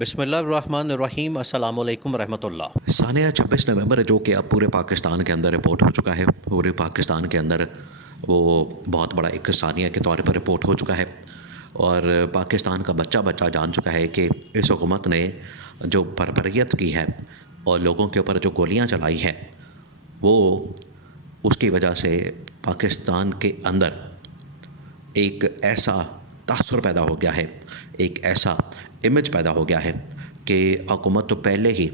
بسم اللہ الرحمن الرحیم۔ السلام علیکم ورحمۃ اللہ۔ سانیہ 26 نومبر جو کہ اب پورے پاکستان کے اندر رپورٹ ہو چکا ہے، پورے پاکستان کے اندر وہ بہت بڑا ایک ثانیہ کے طور پر رپورٹ ہو چکا ہے، اور پاکستان کا بچہ بچہ جان چکا ہے کہ اس حکومت نے جو بربریت کی ہے اور لوگوں کے اوپر جو گولیاں چلائی ہیں، وہ اس کی وجہ سے پاکستان کے اندر ایک ایسا تاثر پیدا ہو گیا ہے، ایک ایسا امیج پیدا ہو گیا ہے کہ حکومت تو پہلے ہی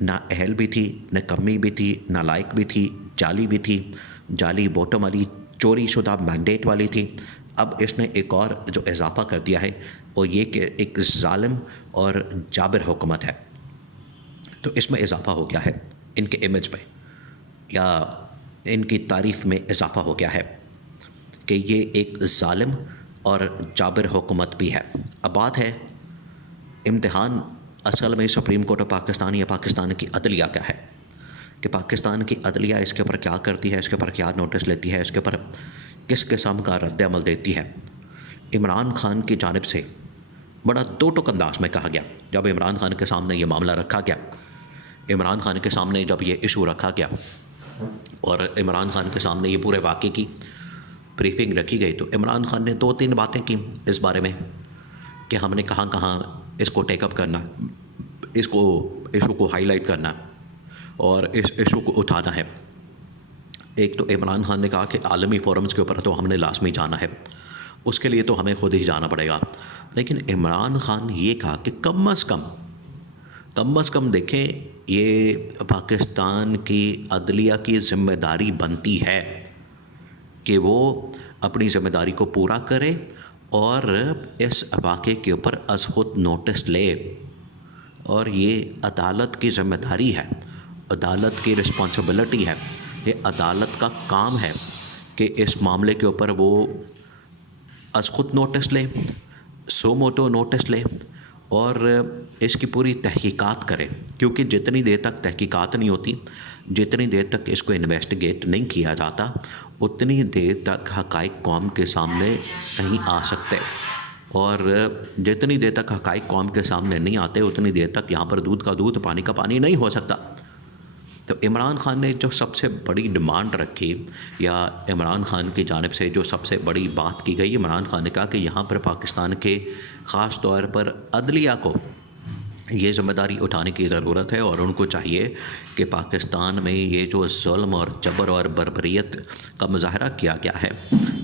نااہل بھی تھی، نکمی بھی تھی، نالائق بھی تھی، جعلی بھی تھی، جعلی ووٹوں والی، چوری شدہ مینڈیٹ والی تھی۔ اب اس نے ایک اور جو اضافہ کر دیا ہے وہ یہ کہ ایک ظالم اور جابر حکومت ہے۔ تو اس میں اضافہ ہو گیا ہے، ان کے امیج میں یا ان کی تعریف میں اضافہ ہو گیا ہے کہ یہ ایک ظالم اور جابر حکومت بھی ہے۔ اب بات ہے امتحان اصل میں سپریم کورٹ آف پاکستان یا پاکستان کی عدلیہ کا ہے کہ پاکستان کی عدلیہ اس کے اوپر کیا کرتی ہے، اس کے اوپر کیا نوٹس لیتی ہے، اس کے اوپر کس قسم کا رد عمل دیتی ہے۔ عمران خان کی جانب سے بڑا دو ٹوک انداز میں کہا گیا، جب عمران خان کے سامنے یہ معاملہ رکھا گیا، عمران خان کے سامنے جب یہ ایشو رکھا گیا اور عمران خان کے سامنے یہ پورے واقعے کی بریفنگ رکھی گئی، تو عمران خان نے 2-3 باتیں کی اس بارے میں کہ ہم نے کہاں کہاں اس کو ٹیک اپ کرنا، اس ایشو کو ہائی لائٹ کرنا اور اس ایشو کو اٹھانا ہے۔ ایک تو عمران خان نے کہا کہ عالمی فورمز کے اوپر تو ہم نے لازمی جانا ہے، اس کے لیے تو ہمیں خود ہی جانا پڑے گا۔ لیکن عمران خان نے یہ کہا کہ کم از کم دیکھیں، یہ پاکستان کی عدلیہ کی ذمہ داری بنتی ہے کہ وہ اپنی ذمہ داری کو پورا کرے اور اس واقعے کے اوپر از خود نوٹس لے، اور یہ عدالت کی ذمہ داری ہے، عدالت کی رسپانسبلٹی ہے، یہ عدالت کا کام ہے کہ اس معاملے کے اوپر وہ از خود نوٹس لے، سو موٹو نوٹس لے اور اس کی پوری تحقیقات کرے، کیونکہ جتنی دیر تک تحقیقات نہیں ہوتی، جتنی دیر تک اس کو انویسٹیگیٹ نہیں کیا جاتا، اتنی دیر تک حقائق قوم کے سامنے نہیں آ سکتے، اور جتنی دیر تک حقائق قوم کے سامنے نہیں آتے اتنی دیر تک یہاں پر دودھ کا دودھ پانی کا پانی نہیں ہو سکتا۔ تو عمران خان نے جو سب سے بڑی ڈیمانڈ رکھی، یا عمران خان کی جانب سے جو سب سے بڑی بات کی گئی، عمران خان نے کہا کہ یہاں پر پاکستان کے خاص طور پر عدلیہ کو یہ ذمہ داری اٹھانے کی ضرورت ہے، اور ان کو چاہیے کہ پاکستان میں یہ جو ظلم اور جبر اور بربریت کا مظاہرہ کیا گیا ہے،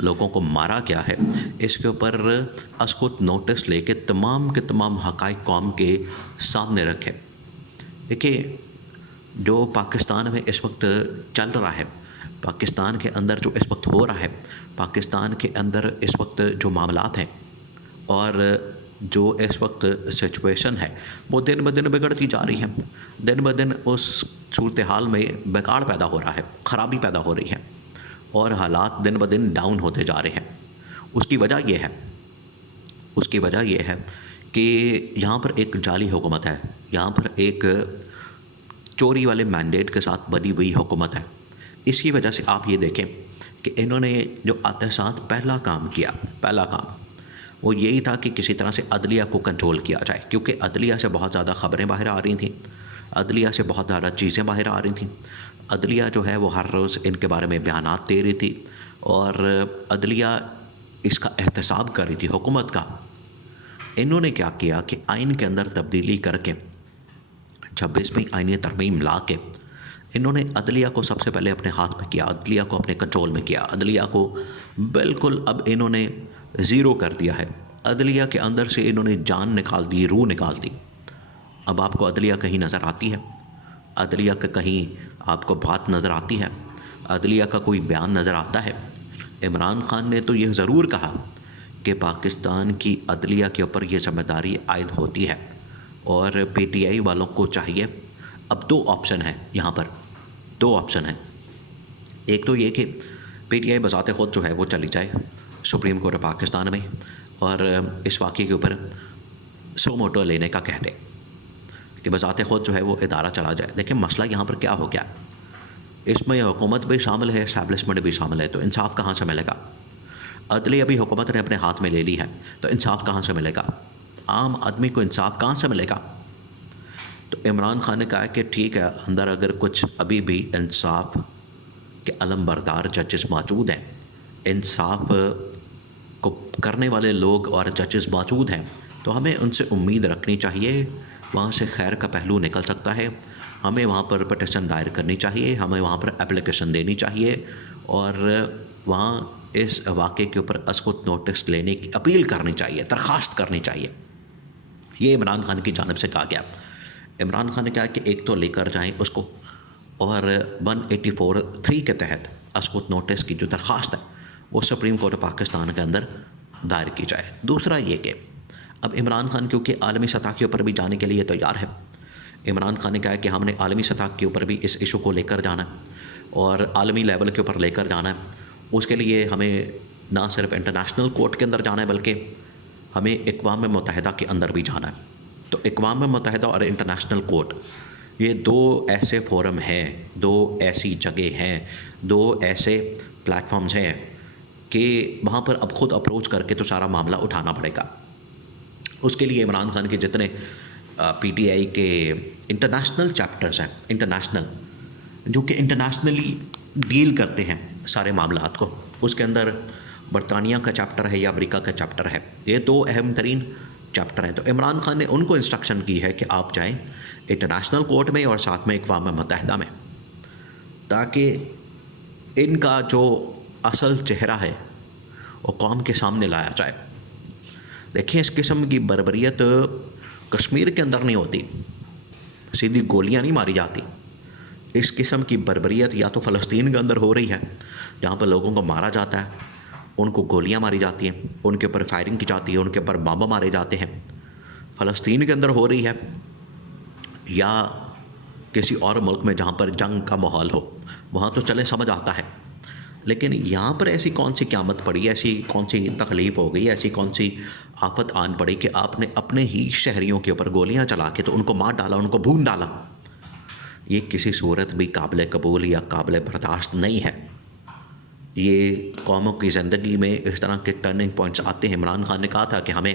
لوگوں کو مارا گیا ہے، اس کے اوپر از خود نوٹس لے کے تمام کے تمام حقائق قوم کے سامنے رکھے۔ دیکھیے، جو پاکستان میں اس وقت چل رہا ہے، پاکستان کے اندر جو اس وقت ہو رہا ہے، پاکستان کے اندر اس وقت جو معاملات ہیں اور جو اس وقت سچویشن ہے، وہ دن بدن بگڑتی جا رہی ہے، دن بدن اس صورتحال میں بگاڑ پیدا ہو رہا ہے، خرابی پیدا ہو رہی ہے، اور حالات دن بدن ڈاؤن ہوتے جا رہے ہیں۔ اس کی وجہ یہ ہے کہ یہاں پر ایک جعلی حکومت ہے، یہاں پر ایک چوری والے مینڈیٹ کے ساتھ بنی ہوئی حکومت ہے۔ اس کی وجہ سے آپ یہ دیکھیں کہ انہوں نے جو آتے ساتھ پہلا کام وہ یہی تھا کہ کسی طرح سے عدلیہ کو کنٹرول کیا جائے، کیونکہ عدلیہ سے بہت زیادہ خبریں باہر آ رہی تھیں، عدلیہ سے بہت زیادہ چیزیں باہر آ رہی تھیں، عدلیہ جو ہے وہ ہر روز ان کے بارے میں بیانات دے رہی تھی، اور عدلیہ اس کا احتساب کر رہی تھی حکومت کا۔ انہوں نے کیا کیا کہ آئین کے اندر تبدیلی کر کے 26ویں آئینی ترمیم لا کے انہوں نے عدلیہ کو سب سے پہلے اپنے ہاتھ میں کیا، عدلیہ کو اپنے کنٹرول میں کیا، عدلیہ کو بالکل اب انہوں نے زیرو کر دیا ہے، عدلیہ کے اندر سے انہوں نے جان نکال دی، روح نکال دی۔ اب آپ کو عدلیہ کہیں نظر آتی ہے؟ عدلیہ کا کہیں آپ کو بات نظر آتی ہے؟ عدلیہ کا کوئی بیان نظر آتا ہے؟ عمران خان نے تو یہ ضرور کہا کہ پاکستان کی عدلیہ کے اوپر یہ ذمہ داری عائد ہوتی ہے، اور پی ٹی آئی والوں کو چاہیے، اب 2 آپشن ہیں یہاں پر، 2 آپشن ہیں۔ ایک تو یہ کہ پی ٹی آئی بذات خود جو ہے وہ چلی جائے سپریم کورٹ پاکستان میں اور اس واقعے کے اوپر سو موٹو لینے کا کہتے کہ بذات خود جو ہے وہ ادارہ چلا جائے۔ لیکن مسئلہ یہاں پر کیا ہو گیا، اس میں حکومت بھی شامل ہے، اسٹیبلشمنٹ بھی شامل ہے، تو انصاف کہاں سے ملے گا؟ عدلیہ بھی حکومت نے اپنے ہاتھ میں لے لی ہے، تو انصاف کہاں سے ملے گا؟ عام آدمی کو انصاف کہاں سے ملے گا؟ تو عمران خان نے کہا کہ ٹھیک ہے، اندر اگر کچھ ابھی بھی انصاف کے علم بردار ججز موجود ہیں، انصاف کو کرنے والے لوگ اور ججز موجود ہیں، تو ہمیں ان سے امید رکھنی چاہیے، وہاں سے خیر کا پہلو نکل سکتا ہے، ہمیں وہاں پر پٹیشن دائر کرنی چاہیے، ہمیں وہاں پر اپلیکیشن دینی چاہیے، اور وہاں اس واقعے کے اوپر اسکوت نوٹس لینے کی اپیل کرنی چاہیے، درخواست کرنی چاہیے۔ یہ عمران خان کی جانب سے کہا گیا۔ عمران خان نے کہا کہ ایک تو لے کر جائیں اس کو، اور 184(3) کے تحت اسکوت نوٹس کی جو درخواست ہے وہ سپریم کورٹ پاکستان کے اندر دائر کی جائے۔ دوسرا یہ کہ اب عمران خان کیونکہ عالمی سطح کے اوپر بھی جانے کے لیے تیار ہے، عمران خان نے کہا کہ ہم نے عالمی سطح کے اوپر بھی اس ایشو کو لے کر جانا ہے اور عالمی لیول کے اوپر لے کر جانا ہے۔ اس کے لیے ہمیں نہ صرف انٹرنیشنل کورٹ کے اندر جانا ہے بلکہ ہمیں اقوام متحدہ کے اندر بھی جانا ہے۔ تو اقوام متحدہ اور انٹرنیشنل کورٹ یہ دو ایسے فورم ہیں، دو ایسی جگہ ہیں، دو ایسے پلیٹ فارمز ہیں کہ وہاں پر اب خود اپروچ کر کے تو سارا معاملہ اٹھانا پڑے گا۔ اس کے لیے عمران خان کے جتنے پی ٹی آئی کے انٹرنیشنل چیپٹرز ہیں، انٹرنیشنل جو کہ انٹرنیشنلی ڈیل کرتے ہیں سارے معاملات کو، اس کے اندر برطانیہ کا چیپٹر ہے یا امریکہ کا چیپٹر ہے، یہ دو اہم ترین چیپٹر ہیں۔ تو عمران خان نے ان کو انسٹرکشن کی ہے کہ آپ جائیں انٹرنیشنل کورٹ میں اور ساتھ میں اقوام متحدہ میں، تاکہ ان کا جو اصل چہرہ ہے وہ قوم کے سامنے لایا جائے۔ دیکھیں، اس قسم کی بربریت کشمیر کے اندر نہیں ہوتی، سیدھی گولیاں نہیں ماری جاتی۔ اس قسم کی بربریت یا تو فلسطین کے اندر ہو رہی ہے، جہاں پر لوگوں کو مارا جاتا ہے، ان کو گولیاں ماری جاتی ہیں، ان کے اوپر فائرنگ کی جاتی ہے، ان کے اوپر بم مارے جاتے ہیں، فلسطین کے اندر ہو رہی ہے، یا کسی اور ملک میں جہاں پر جنگ کا ماحول ہو، وہاں تو چلے سمجھ آتا ہے۔ لیکن یہاں پر ایسی کون سی قیامت پڑی، ایسی کون سی تکلیف ہو گئی، ایسی کون سی آفت آن پڑی کہ آپ نے اپنے ہی شہریوں کے اوپر گولیاں چلا کے تو ان کو مار ڈالا، ان کو بھون ڈالا؟ یہ کسی صورت بھی قابل قبول یا قابل برداشت نہیں ہے۔ یہ قوموں کی زندگی میں اس طرح کے ٹرننگ پوائنٹس آتے ہیں۔ عمران خان نے کہا تھا کہ ہمیں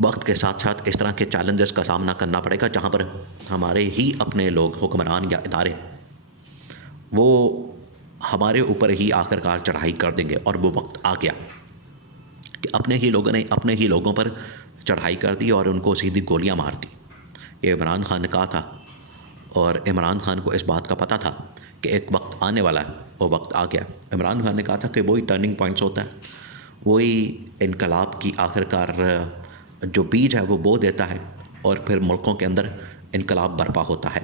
وقت کے ساتھ ساتھ اس طرح کے چیلنجز کا سامنا کرنا پڑے گا جہاں پر ہمارے ہی اپنے لوگ، حکمران یا ادارے، وہ ہمارے اوپر ہی آخرکار چڑھائی کر دیں گے، اور وہ وقت آ گیا کہ اپنے ہی لوگوں نے اپنے ہی لوگوں پر چڑھائی کر دی اور ان کو سیدھی گولیاں مار دی۔ یہ عمران خان نے کہا تھا، اور عمران خان کو اس بات کا پتہ تھا کہ ایک وقت آنے والا ہے، وہ وقت آ گیا۔ عمران خان نے کہا تھا کہ وہی ٹرننگ پوائنٹس ہوتا ہے، وہی انقلاب کی آخرکار جو بیج ہے وہ بو دیتا ہے، اور پھر ملکوں کے اندر انقلاب برپا ہوتا ہے۔